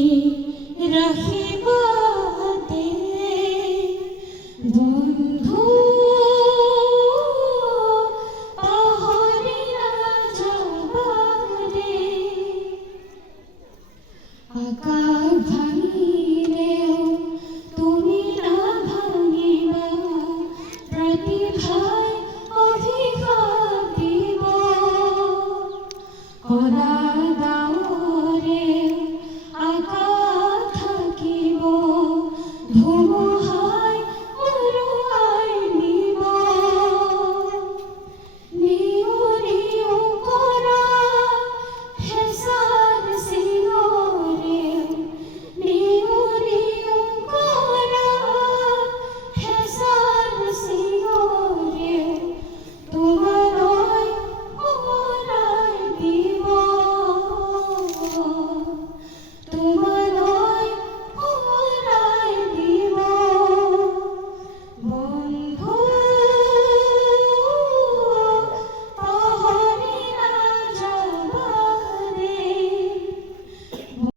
স্মৃতি রাখিবা দে বন্ধু আকাশ ভাঙিলেও তুমি নাভাঙিবা প্ৰতিভাই অভিশাপ দিব কৰা Oh.